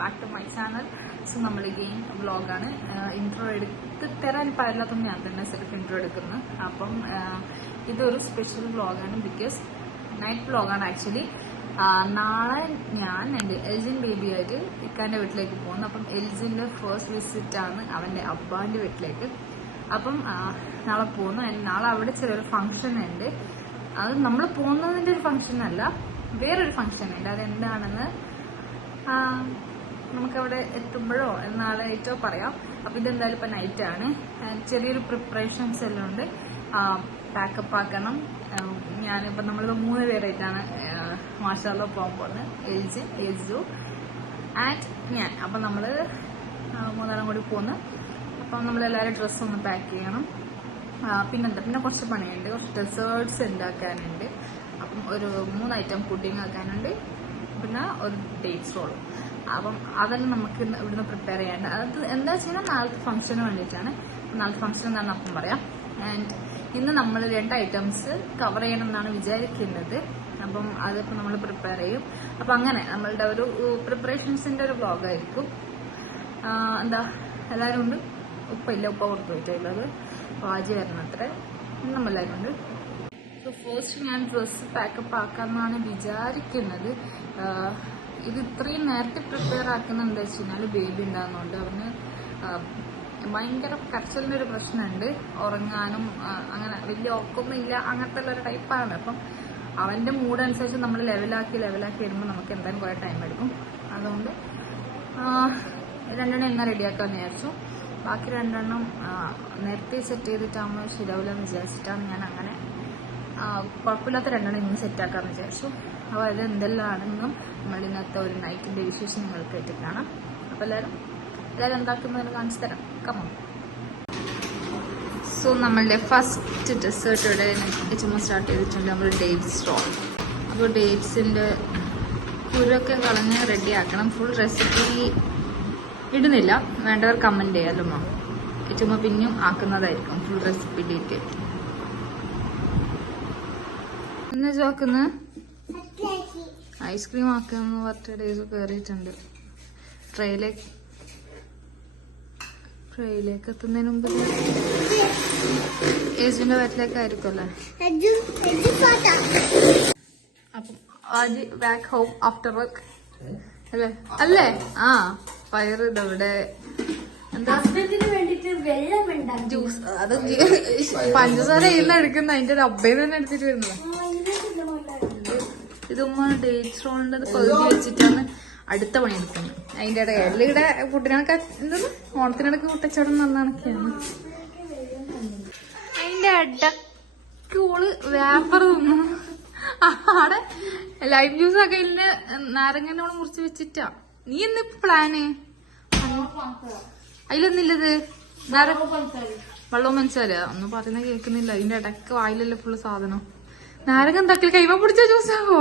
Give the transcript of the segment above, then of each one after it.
Back to my channel so നമ്മൾ game വ്ളോഗാണ് intro എടുത്ത് തരാൻ പാടില്ലാത്തതുകൊണ്ട് ഞാൻ തന്നെ സെൽഫ് ഇൻട്രോ എടുക്കുന്നു. അപ്പം ഇതൊരു സ്പെഷ്യൽ വ്ളോഗാണ് ബിക്കോസ് നൈറ്റ് വ്ളോഗാണ് ആക്ച്വലി നാളെ ഞാൻ എന്റെ എൽജിൻ ബേബി ആയിട്ട് ഇക്കാന്റെ വീട്ടിലേക്ക് പോകുന്നു. അപ്പം എൽജിന്റെ ഫസ്റ്റ് വിസിറ്റാണ് അവന്റെ അബ്ബാന്റെ വീട്ടിലേക്ക്. അപ്പം നാളെ പോകുന്നു. നാളെ അവിടെ ചെറിയൊരു ഫംഗ്ഷൻ ഉണ്ട്. അത് നമ്മൾ പോകുന്നതിന്റെ ഒരു ഫംഗ്ഷൻ അല്ല വേറൊരു ഫംഗ്ഷൻ ഉണ്ട്. അതെന്താണെന്ന് ആ, നമുക്കവിടെ എത്തുമ്പോഴോ നാളായിട്ടോ പറയാം. അപ്പൊ ഇതെന്തായാലും ഇപ്പൊ നൈറ്റ് ആണ്. ചെറിയൊരു പ്രിപ്പറേഷൻസ് എല്ലാം ഉണ്ട്. പാക്കപ്പ് ആക്കണം. ഞാനിപ്പോ നമ്മളിപ്പോ മൂന്ന് പേരായിട്ടാണ് മാഷാലോ പോകാൻ പോകുന്നത്. എൽജ് എൽജു ആൻഡ് ഞാൻ. അപ്പൊ നമ്മൾ മൂന്നാളും കൂടി പോന്ന്. അപ്പം നമ്മളെല്ലാവരും ഡ്രസ്സ് ഒന്ന് പാക്ക് ചെയ്യണം. പിന്നെന്താ? പിന്നെ കുറച്ച് പണിയുണ്ട്. കുറച്ച് ഡെസേർട്സ് ഉണ്ടാക്കാനുണ്ട്. അപ്പം ഒരു മൂന്ന് ഐറ്റം പുഡിങ് ആക്കാനുണ്ട്. പിന്നെ ഒരു ഡേറ്റ്സ് റോൾ അപ്പം അതെല്ലാം നമുക്ക് ഇവിടുന്ന് പ്രിപ്പയർ ചെയ്യാണ്ട് അത് എന്താ വെച്ചാൽ നാളത്തെ ഫംഗ്ഷന് വേണ്ടിയിട്ടാണ്. നാളത്തെ ഫംഗ്ഷൻ എന്നാണ് അപ്പം പറയാം. ആൻഡ് ഇന്ന് നമ്മൾ രണ്ട് ഐറ്റംസ് കവർ ചെയ്യണം എന്നാണ് വിചാരിക്കുന്നത്. അപ്പം അതിപ്പോൾ നമ്മൾ പ്രിപ്പയർ ചെയ്യും. അപ്പം അങ്ങനെ നമ്മളുടെ ഒരു പ്രിപ്പറേഷൻസിന്റെ ഒരു വ്ളോഗായിരിക്കും എന്താ? എല്ലാവരും ഉണ്ട്? ഉപ്പ ഇല്ല ഉപ്പ പുറത്ത് പോയിട്ടുള്ളത് വാജി വരണം അത്ര നമ്മളെല്ലാവരും ഉണ്ട്. സോ ഫസ്റ്റ് ഞാൻ ഡ്രസ്സ് പാക്കപ്പ് ആക്കാമെന്നാണ് വിചാരിക്കുന്നത്. ഇത് ഇത്രയും നേരത്തെ പ്രിപ്പയർ ആക്കുന്ന എന്താ വെച്ച് കഴിഞ്ഞാൽ ബേബി ഉണ്ടാകുന്നതുകൊണ്ട് അവന് ഭയങ്കര കരച്ചിലിന്റെ ഒരു പ്രശ്നമുണ്ട് ഉറങ്ങാനും അങ്ങനെ വലിയ ഉറക്കമൊന്നും ഇല്ല അങ്ങനത്തെ ഉള്ള ഒരു ടൈപ്പാണ് അപ്പം അവന്റെ മൂഡ് അനുസരിച്ച് നമ്മൾ ലെവലാക്കി ലെവലാക്കി വരുമ്പോൾ നമുക്ക് എന്തായാലും കുറേ ടൈം എടുക്കും. അതുകൊണ്ട് രണ്ടെണ്ണം ഇന്ന് റെഡിയാക്കാമെന്ന് വിചാരിച്ചു. ബാക്കി രണ്ടെണ്ണം നേരത്തെ സെറ്റ് ചെയ്തിട്ടാകുമ്പോൾ ശരിയാവില്ല എന്ന് വിചാരിച്ചിട്ടാണ് ഞാൻ അങ്ങനെ കുഴപ്പമില്ലാത്ത രണ്ടെണ്ണം ഇന്ന് സെറ്റാക്കാമെന്ന് വിചാരിച്ചു. അപ്പോൾ അത് എന്തെല്ലാമാണെന്നും നമ്മൾ ഇന്നത്തെ ഒരു നൈറ്റിന്റെ വിശേഷം നിങ്ങൾക്ക് ആയിട്ട് കാണാം അപ്പോൾ എല്ലാവരും എല്ലാവരും എന്താക്കുന്നതിന് കാണിച്ചു തരാം. കമ്മ സോ നമ്മളുടെ ഫസ്റ്റ് ഡെസേർട്ട് ഇവിടെ ചുമ്മാ സ്റ്റാർട്ട് ചെയ്തിട്ടുണ്ട് നമ്മൾ ഡേറ്റ്സ് റോൾ അപ്പോൾ ഡേറ്റ്സിന്റെ കുരൊക്കെ കളഞ്ഞ് റെഡിയാക്കണം ഫുൾ റെസിപ്പി ഇടുന്നില്ല. വേണ്ടവർ കമന്റ് ചെയ്യാമല്ലോ ചുമ്മാ പിന്നെയും ആക്കുന്നതായിരിക്കും. ഫുൾ റെസിപ്പി ഡീറ്റെയിൽ എന്നാ ചോക്കുന്നത് ഐസ്ക്രീം ആക്കാമെന്ന് പറഞ്ഞ ഡേയ്സ് കയറിയിട്ടുണ്ട് ട്രെയിലേക്ക് ട്രെയിലേക്ക് എത്തുന്നതിന് മുമ്പ് ഏജുവിന്റെ വയറ്റിലേക്കായിരിക്കും അല്ലേ? അപ്പം ആദ്യം ബാക്ക് ഹോം ആഫ്റ്റർ വർക്ക് അല്ലേ? അല്ലേ? ആ പയർ ഇതവിടെ ജ്യൂസ് അത് പഞ്ചസാര ഇന്ന് എടുക്കുന്ന അതിന്റെ ഒരു അബ്ബയിൽ തന്നെ എടുത്തിട്ട് വരുന്നത്. ഇത് ഉമ്മ ഡേറ്റ് റോളിന്റെ പകുതി വെച്ചിട്ടാണ് അടുത്ത പണി എടുക്കുന്നത്. അതിന്റെ ഇടയിൽ ഇവിടെ കുട്ടിനൊക്കെ എന്തെന്ന് ഓണത്തിനിടക്ക് കുട്ടച്ചടം നന്നാണൊക്കെയാണ് അതിന്റെ ഇടക്കൂൾ വേപ്പർ തിന്നു. ആടെ ലൈം ജ്യൂസ് ഒക്കെ ഇതിന്റെ നാരങ്ങനോട് മുറിച്ച് വെച്ചിട്ടാ. നീ എന്ന് പ്ലാന് അതിലൊന്നില്ലത് വെള്ളം മനസ്സിലാ ഒന്നും പറയുന്ന കേൾക്കുന്നില്ല. അതിന്റെ ഇടയ്ക്ക് വായിലല്ലേ ഫുള്ള് സാധനം. നാരങ്ങ എന്താക്കി കൈമ പിടിച്ച ജ്യൂസാവോ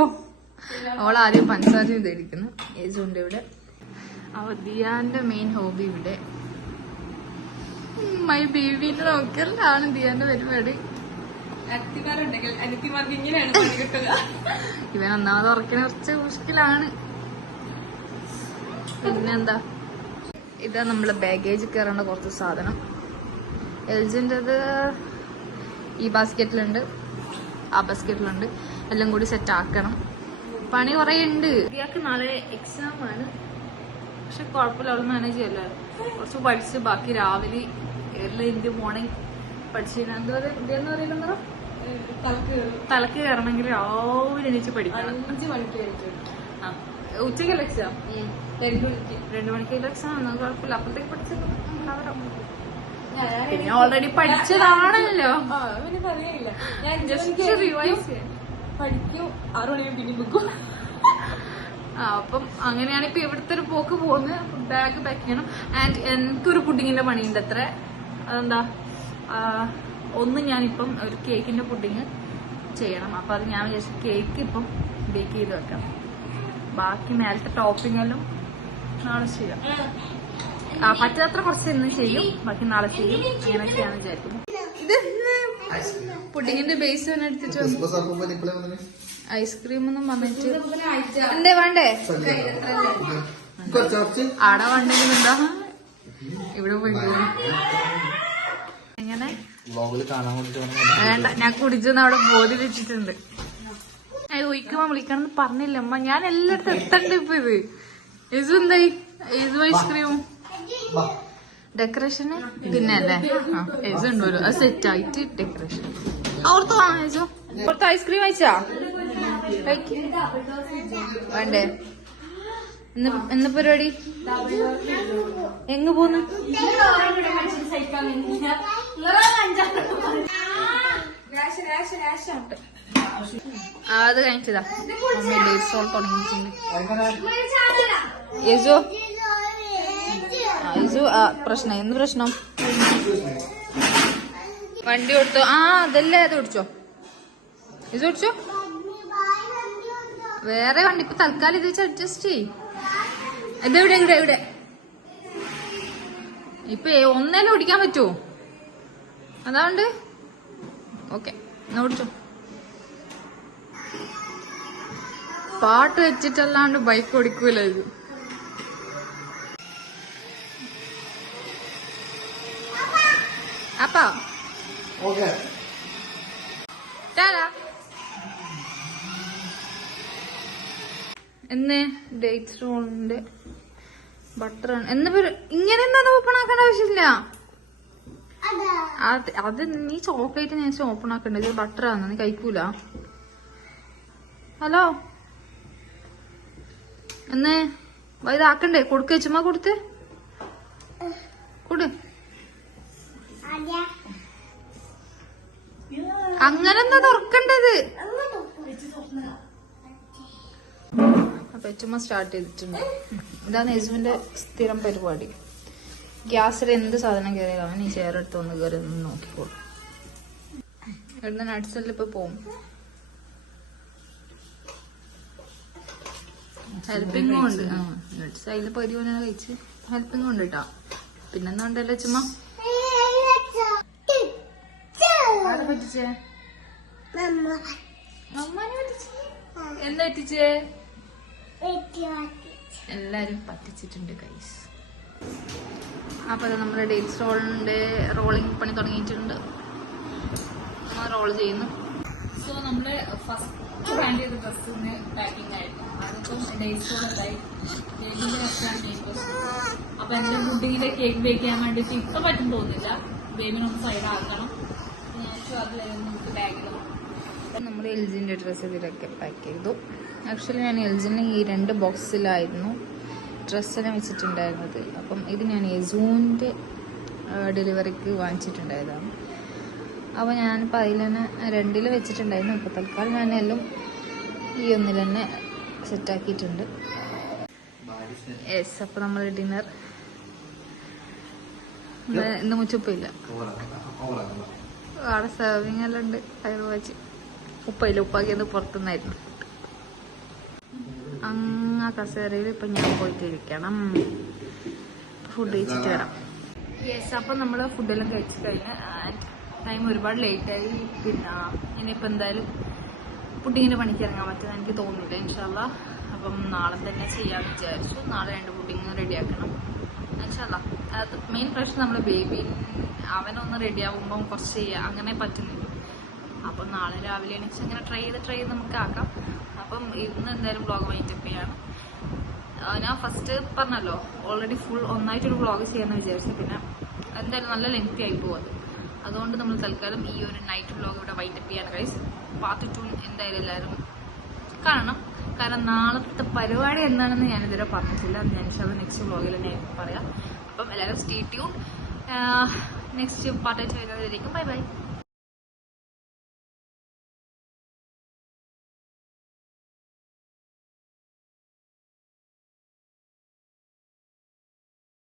അവൾ ആദ്യം പഞ്ചസാര ചെയ്തിരിക്കുന്നു ഏജുണ്ട് ഇവിടെ അവ ദിയാന്റെ മെയിൻ ഹോബി ഇവിടെ മൈ ബേബിന്റെ നോക്കലാണ് ദിയാന്റെ പരിപാടി. ഇവൻ ഒന്നാമത് ഉറക്കണ കുറച്ച് മുഷ്കിലാണ്. പിന്നെന്താ? ഇതാ നമ്മൾ ബാഗേജ് കയറേണ്ട കുറച്ച് സാധനം. എൽജിന്റെത് ഈ ബാസ്ക്കറ്റിലുണ്ട് ആ ബാസ്ക്കറ്റിലുണ്ട് എല്ലാം കൂടി സെറ്റ് ആക്കണം. പണി കൊറേ ഉണ്ട് ഇയാൾക്ക് നാളെ എക്സാം ആണ്. പക്ഷെ കുഴപ്പമില്ല അവൾ മാനേജ് ചെയ്യല്ലോ. കുറച്ച് പഠിച്ച് ബാക്കി രാവിലെ ഏർലി ഇന്ത്യ മോർണിംഗ് പഠിച്ചു എന്താ പറയുക തലക്ക് കയറണമെങ്കിൽ രാവിലെ എണീച്ച് പഠിക്കണം. അഞ്ച് മണിക്ക്. ഉച്ചയ്ക്കല്ല എക്സാം രണ്ടു മണിക്ക്. രണ്ടു മണിക്കുള്ള എക്സാം ഒന്നും കുഴപ്പമില്ല. അപ്പോഴത്തേക്ക് പഠിച്ചത് പിന്നെ ഓൾറെഡി പഠിച്ചതാണല്ലോ. ഞാൻ ജസ്റ്റ് റിവൈസ് ചെയ്യാൻ പഠിക്കും. ആറു മണിക്ക് പിന്നെ ആ അപ്പം അങ്ങനെയാണ് ഇപ്പൊ ഇവിടുത്തെ ഒരു പോക്ക് പോകുന്നത്. ബാഗ് പാക്ക് ചെയ്യണം. ആൻഡ് എനിക്കൊരു പുഡിങ്ങിന്റെ പണിയുണ്ട് അത്ര. അതെന്താ? ഒന്ന് ഞാനിപ്പം ഒരു കേക്കിന്റെ പുഡിങ് ചെയ്യണം. അപ്പൊ അത് ഞാൻ വിചാരിച്ചു കേക്ക് ഇപ്പം ബേക്ക് ചെയ്ത് വെക്കാം. ബാക്കി മേലത്തെ ടോപ്പിംഗ് എല്ലാം നാളെ ചെയ്യാം. പറ്റാത്ര കുറച്ച് ഇന്ന് ചെയ്യും. ബാക്കി നാളെ ചെയ്യും. അങ്ങനെയൊക്കെയാണ് വിചാരിക്കുന്നത്. ഇത് പുഡിങ്ങിന്റെ ബേസ് തന്നെ എടുത്തിട്ട് ഐസ്ക്രീം ഒന്നും വന്നിട്ട് എന്തേ വേണ്ടേ? ആടെ വണ്ടിയിൽ എന്താ? ഇവിടെ പോയിട്ട് എങ്ങനെ? വേണ്ട ഞാൻ കുടിച്ചെന്ന് അവിടെ ബോധി വെച്ചിട്ടുണ്ട്. ഞാൻ ഒഴിക്കുമ്പോ വിളിക്കണം പറഞ്ഞില്ല. അമ്മ ഞാൻ എല്ലായിടത്തും എത്തണ്ട ഇപ്പൊ ഇത്. ഇസു എന്തായി? ഇസു ഐസ്ക്രീം ഡെക്കറേഷന് പിന്നെ അല്ലേ ആ ഇസു ഉണ്ടല്ലോ അത് സെറ്റ് ആയിട്ട് ഡെക്കറേഷൻ അവിടുത്തെ വാങ്ങിച്ചോ അവിടുത്തെ ഐസ്ക്രീം കഴിച്ചാ. വേണ്ടേ? എന്ന പരിപാടി? എങ്ങ് പോന്നു? അത് കഴിഞ്ഞിട്ടാ മമ്മി ഡേറ്റ് സോൾ തുടങ്ങിയിട്ടുണ്ട്. ആ പ്രശ്നം. എന്ത് പ്രശ്നം? വണ്ടി കൊടുത്തു? ആ അതല്ലേ അത് ഓടിച്ചോ ഇത് ഓടിച്ചോ വേറെ വണ്ടി ഇപ്പൊ തൽക്കാലം ഇത് വെച്ച് അഡ്ജസ്റ്റ് ചെയ് ഇതെവിടെ ഇവിടെ ഇവിടെ ഇപ്പൊ ഒന്നേലും ഓടിക്കാൻ പറ്റുമോ അതാണ്ട്? ഓക്കെ എന്നാ ഓടിച്ചോ പാട്ട് വെച്ചിട്ടല്ലാണ്ട് ബൈക്ക് ഓടിക്കൂല ഇത്. അപ്പാ ഓക്കെ. എന്ന് ഡേറ്റ്സ് റോളിന്റെ ബട്ടർ എന്ന് പേര്- ഇങ്ങനെ എന്താ ഓപ്പൺ ആക്കേണ്ട ആവശ്യമില്ല. അത്. അത് നീ ചോക്ലേറ്റ് ഞാൻ ഓപ്പൺ ആക്കണ്ടത് ബട്ടർ ആണ് നീ കഴിക്കൂല. ഹലോ. എന്ന് ഇതാക്കണ്ടേ കൊടുക്ക. ചുമ്മാ കൊടുത്ത്. അങ്ങനെ എന്താ തുറക്കണ്ടത്? അപ്പൊ ചുമ്മാ സ്റ്റാർട്ട് ചെയ്തിട്ടുണ്ട്. ഇതാണ് യേശുവിന്റെ സ്ഥിരം പരിപാടി. ഗ്യാസിൽ എന്ത് സാധനം കയറിയാലും അവൻ ഈ ചെയർ എടുത്ത് വന്ന് കയറി നിന്ന് നോക്കിക്കോളും. ഇവിടുന്ന് നട്സലിൽ ഇപ്പൊ പോവും. ഹെൽപ്പിംഗും ഉണ്ട്. ആ നട്സ് അതിൽ പോലെ കഴിച്ച് ഹെൽപ്പിംഗും ഉണ്ട് കേട്ടോ പിന്നെന്താ ഉണ്ടല്ലോ ചുമ്മാ? പറ്റിച്ചേ? എന്താ പറ്റിച്ചേ? എല്ലാരും പറ്റിച്ചിട്ടുണ്ട് കൈസ് അപ്പൊ നമ്മുടെ ഡേറ്റ്സ് റോളിന്റെ റോളിംഗ് പണി തുടങ്ങിയിട്ടുണ്ട്. റോൾ ചെയ്യുന്നു. സോ നമ്മൾ ഫസ്റ്റ് ബ്രാൻഡ് ചെയ്ത ഡ്രസ്സിന് പാക്കിംഗ് ആയിരുന്നു. അതിപ്പം ഡേറ്റ്സ് റോൾ എന്തായി? കേക്കിന്റെ റെസ്റ്റാണ് മേക്കേഴ്സ് അപ്പൊ എന്റെ ഫുഡിങ്ങിന്റെ കേക്ക് ബേക്ക് ചെയ്യാൻ വേണ്ടിട്ട് ഇപ്പൊ പറ്റും തോന്നില്ല ബേബിനൊന്ന് സൈഡ് ആക്കണം. ഞാൻ അതിലേക്ക് ബാഗിൽ നമ്മൾ എൽ ജിന്റെ ഡ്രസ്സ് ഇതിലൊക്കെ പാക്ക് ചെയ്തു. ആക്ച്വലി ഞാൻ എൽ ഈ രണ്ട് ബോക്സിലായിരുന്നു ഡ്രസ്സിനെ വെച്ചിട്ടുണ്ടായിരുന്നത്. അപ്പം ഇത് ഞാൻ യസൂന്റെ ഡെലിവറിക്ക് വാങ്ങിച്ചിട്ടുണ്ടായതാണ്. അപ്പോൾ ഞാനിപ്പോൾ അതിൽ തന്നെ രണ്ടിൽ വെച്ചിട്ടുണ്ടായിരുന്നു. ഇപ്പോൾ തൽക്കാലം ഞാൻ എല്ലാം ഈ ഒന്നിൽ തന്നെ സെറ്റാക്കിയിട്ടുണ്ട് യെസ് അപ്പോൾ നമ്മൾ ഡിന്നർ ഇന്ന് മുച്ചപ്പില്ല അവിടെ സെർവിങ് എല്ലാം ഉണ്ട്. പയർ വെച്ച് ഉപ്പയില്ല? ഉപ്പാക്കിയത് പുറത്തുനിന്നായിരുന്നു. അങ്ങ കസേരയിൽ ഇപ്പൊ ഞാൻ പോയിട്ട് ഇരിക്കണം ഫുഡ് കഴിച്ചിട്ട് വരാം. യെസ് അപ്പൊ നമ്മൾ ഫുഡെല്ലാം കഴിച്ചു കഴിഞ്ഞ് ടൈം ഒരുപാട് ലേറ്റായി പിന്നെ ഇനിയിപ്പോ എന്തായാലും പുഡിങ്ങിന്റെ പണിക്ക് ഇറങ്ങാൻ പറ്റുമെന്ന് എനിക്ക് തോന്നുന്നില്ല ഇൻഷാല്ല അപ്പം നാളെ തന്നെ ചെയ്യാമെന്ന് വിചാരിച്ചു. നാളെ രണ്ട് പുഡിങ് റെഡിയാക്കണം ഇൻഷാല്ല അത് മെയിൻ പ്രശ്നം നമ്മൾ ബേബി അവനൊന്ന് റെഡി ആവുമ്പം കുറച്ച് അങ്ങനെ പറ്റുന്നില്ല. അപ്പം നാളെ രാവിലെ എണീച്ച് ഇങ്ങനെ ട്രൈ ചെയ്ത് ട്രൈ ചെയ്ത് നമുക്ക് ആക്കാം. അപ്പം ഇന്ന് എന്തായാലും ബ്ലോഗ് വൈൻഡപ്പ് ചെയ്യാണ് ഞാൻ ഫസ്റ്റ് പറഞ്ഞല്ലോ ഓൾറെഡി ഫുൾ ഒന്നായിട്ടൊരു വ്ളോഗ് ചെയ്യാമെന്ന് വിചാരിച്ചു. പിന്നെ എന്തായാലും നല്ല ലെങ്തി ആയി പോകും അത്. അതുകൊണ്ട് നമ്മൾ തൽക്കാലം ഈ ഒരു നൈറ്റ് വ്ളോഗ് ഇവിടെ വൈൻഡപ്പ് ചെയ്യാൻ കഴിയും പാർട്ട് ടു എന്തായാലും എല്ലാവരും കാണണം. കാരണം നാളത്തെ പരിപാടി എന്താണെന്ന് ഞാൻ ഇതുവരെ പറഞ്ഞിട്ടില്ല. അത് ഞാൻ ഇൻഷാല്ല നെക്സ്റ്റ് ബ്ലോഗിൽ തന്നെ പറയാം. അപ്പം എല്ലാവരും സ്റ്റേ ട്യൂൺ നെക്സ്റ്റ് പാർട്ടായിട്ട് വരുന്നതിലേക്കും ബൈ ബൈ